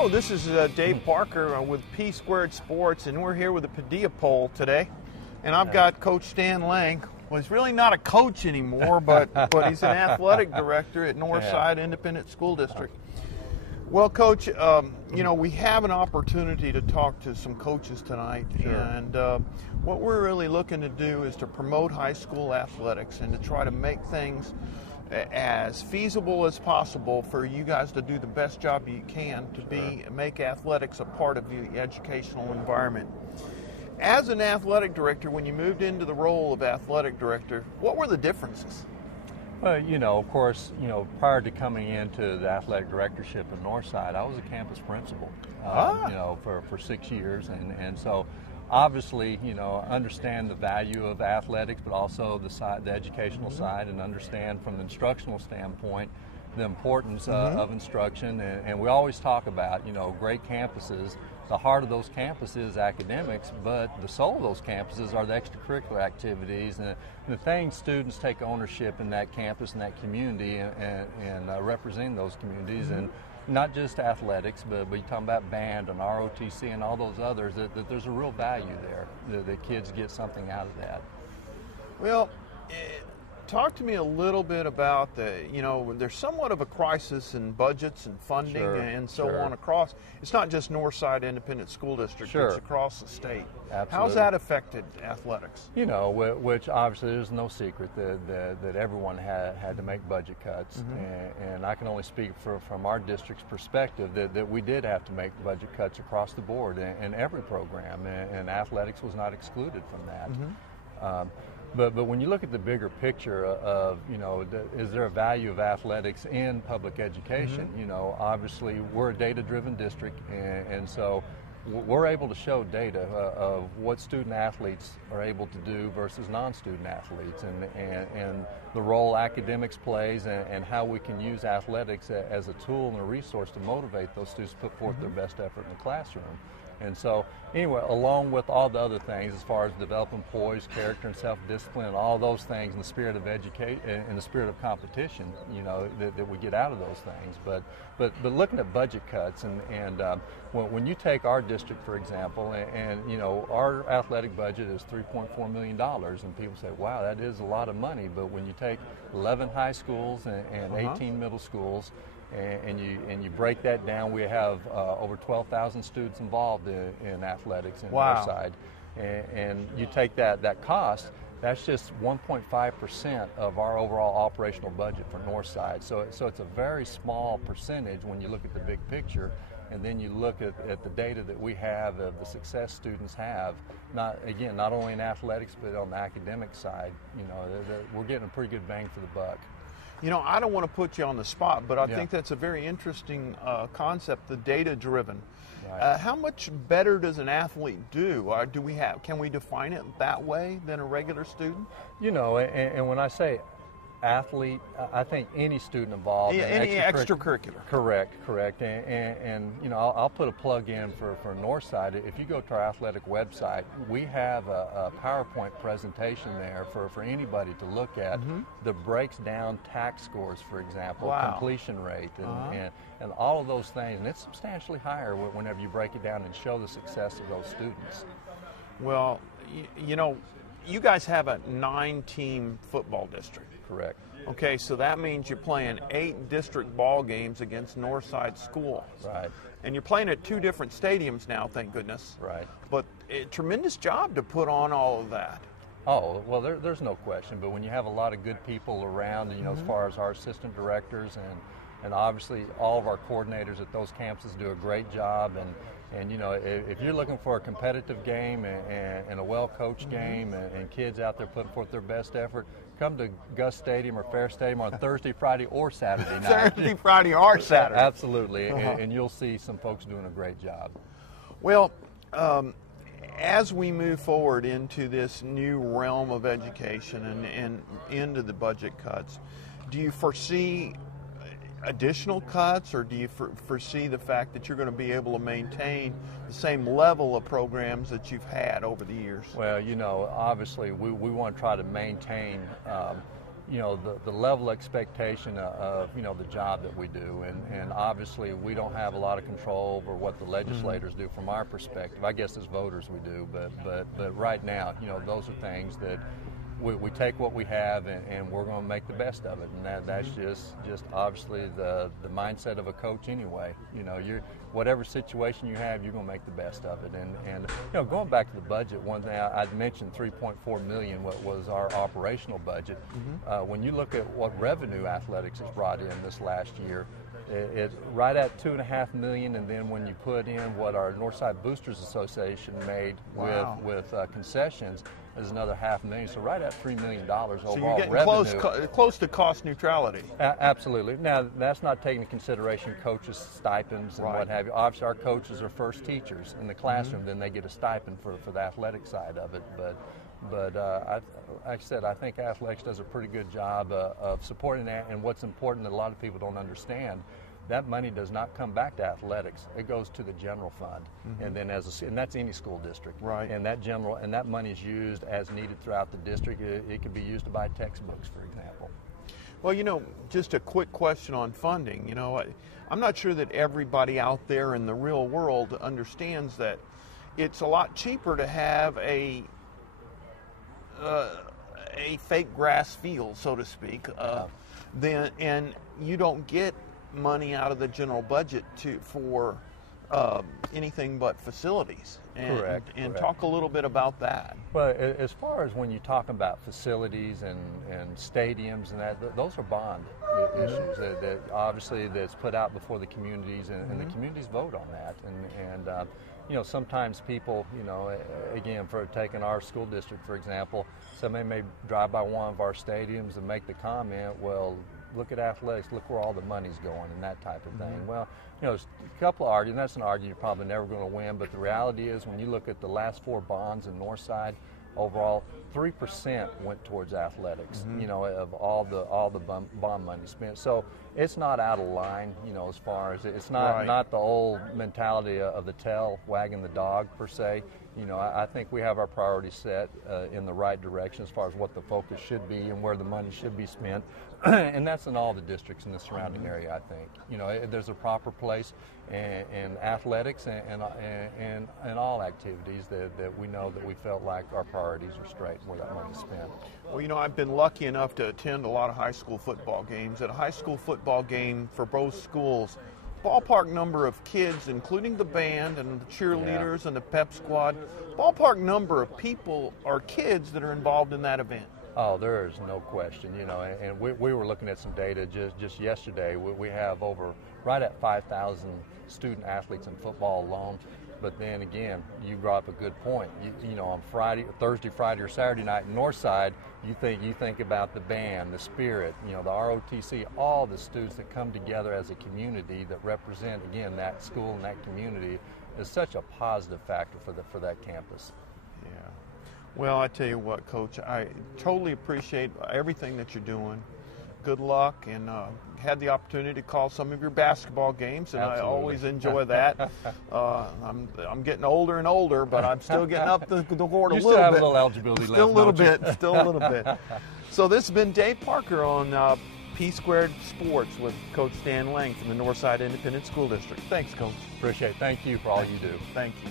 Hello, this is Dave Parker with PSquared Sports, and we're here with the Padilla poll today. And I've got Coach Stan Lang. Well, he's really not a coach anymore, but he's an athletic director at Northside Independent School District. Well, Coach, we have an opportunity to talk to some coaches tonight, and what we're really looking to do is to promote high school athletics and to try to make things as feasible as possible for you guys to do the best job you can to make athletics a part of the educational environment. As an athletic director, when you moved into the role of athletic director, what were the differences? Well, of course, prior to coming into the athletic directorship at Northside, I was a campus principal, for 6 years. And so obviously, understand the value of athletics, but also the educational side, and understand from the instructional standpoint the importance of instruction. And we always talk about, great campuses. The heart of those campuses is academics, but the soul of those campuses are the extracurricular activities and the things students take ownership in that campus and that community and representing those communities. And not just athletics, but you're talking about band and ROTC and all those others, that there's a real value there, that kids get something out of that. Well, talk to me a little bit about there's somewhat of a crisis in budgets and funding and so on across. It's not just Northside Independent School District, it's across the state. Absolutely. How's that affected athletics? Which obviously there's no secret that everyone had to make budget cuts. And I can only speak from our district's perspective that we did have to make budget cuts across the board in every program, and athletics was not excluded from that. But when you look at the bigger picture of, is there a value of athletics in public education? Obviously we're a data-driven district, and so we're able to show data of what student athletes are able to do versus non-student athletes, and the role academics plays, and how we can use athletics as a tool and a resource to motivate those students to put forth their best effort in the classroom. And so, anyway, along with all the other things, as far as developing poise, character, and self-discipline, and all those things in the spirit of in the spirit of competition, that we get out of those things. But looking at budget cuts, and when you take our district, for example, and our athletic budget is $3.4 million, and people say, wow, that is a lot of money. But when you take 11 high schools and 18 middle schools, and you break that down, we have over 12,000 students involved in athletics in Northside. And you take that cost, that's just 1.5% of our overall operational budget for Northside. So it's a very small percentage when you look at the big picture, and then you look at the data that we have of the success students have, not only in athletics, but on the academic side. We're getting a pretty good bang for the buck. I don't want to put you on the spot, but I think that's a very interesting concept, the data-driven. Right. How much better does an athlete do? Can we define it that way than a regular student? And when I say athlete, I think any student involved in any extracurricular. Correct. And I'll put a plug in for Northside. If you go to our athletic website, we have a PowerPoint presentation there for anybody to look at that breaks down TAC scores, for example, completion rate, and all of those things. And it's substantially higher whenever you break it down and show the success of those students. Well, you guys have a 9-team football district. Correct. Okay, so that means you're playing 8 district ball games against Northside schools. Right. And you're playing at 2 different stadiums now, thank goodness. Right. But a tremendous job to put on all of that. Oh, well, there's no question. But when you have a lot of good people around, as far as our assistant directors and obviously all of our coordinators at those campuses do a great job. And if you're looking for a competitive game and a well-coached game and kids out there putting forth their best effort, come to Gus Stadium or Fair Stadium on Thursday, Friday, or Saturday night. Thursday, Friday, or Saturday. Absolutely, and you'll see some folks doing a great job. Well, as we move forward into this new realm of education and into the budget cuts, do you foresee additional cuts, or do you foresee the fact that you're going to be able to maintain the same level of programs that you've had over the years? Well, obviously we want to try to maintain the level expectation of the job that we do, and obviously we don't have a lot of control over what the legislators do from our perspective. I guess as voters we do, but right now, those are things that we take what we have and we're going to make the best of it, and that's just obviously the mindset of a coach anyway. Whatever situation you have, you're going to make the best of it. And going back to the budget, one thing I'd mentioned, $3.4 million, what was our operational budget. When you look at what revenue athletics has brought in this last year, it's right at $2.5 million, and then when you put in what our Northside Boosters Association made with concessions, is another $500,000. So right at $3 million overall revenue. So you're getting close to cost neutrality. Absolutely. Now that's not taking into consideration coaches' stipends and what have you. Obviously, our coaches are first teachers in the classroom, then they get a stipend for the athletic side of it. But like I said, I think athletics does a pretty good job of supporting that. And what's important that a lot of people don't understand, that money does not come back to athletics. It goes to the general fund, and then and that's any school district. Right. And that money is used as needed throughout the district. It can be used to buy textbooks, for example. Well, just a quick question on funding. I'm not sure that everybody out there in the real world understands that it's a lot cheaper to have a fake grass field, so to speak, and you don't get money out of the general budget for anything but facilities. Correct. Talk a little bit about that. Well, as far as when you talk about facilities and stadiums and that, those are bond issues that obviously that's put out before the communities, and the communities vote on that. And sometimes people, again, for taking our school district, for example, somebody may drive by one of our stadiums and make the comment, well, look at athletics, look where all the money's going, and that type of thing. Well, there's a couple of arguments. That's an argument you're probably never going to win, but the reality is when you look at the last 4 bonds in Northside, overall 3% went towards athletics, of all the bond money spent. So it's not out of line, as far as it's not the old mentality of the tail wagging the dog per se. I think we have our priorities set in the right direction as far as what the focus should be and where the money should be spent. And that's in all the districts in the surrounding area, I think. There's a proper place in athletics and all activities that we know that we felt like our priorities are straight where that money's spent. Well, I've been lucky enough to attend a lot of high school football games. At a high school football game for both schools, ballpark number of kids, including the band and the cheerleaders and the pep squad, ballpark number of people or kids that are involved in that event. Oh, there is no question, and we were looking at some data just yesterday. We have right at 5,000 student athletes in football alone. But then again, you brought up a good point. On Thursday, Friday, or Saturday night in Northside, you think about the band, the spirit, the ROTC, all the students that come together as a community that represent, again, that school and that community is such a positive factor for that campus. Yeah. Well, I tell you what, Coach, I totally appreciate everything that you're doing. Good luck, and had the opportunity to call some of your basketball games, and Absolutely. I always enjoy that. I'm getting older and older, but I'm still getting up the court a little bit. You still have a little eligibility left. Still a little bit. So this has been Dave Parker on PSquared Sports with Coach Dan Lang from the Northside Independent School District. Thanks, Coach. Appreciate it. Thank you for all you do. Thank you.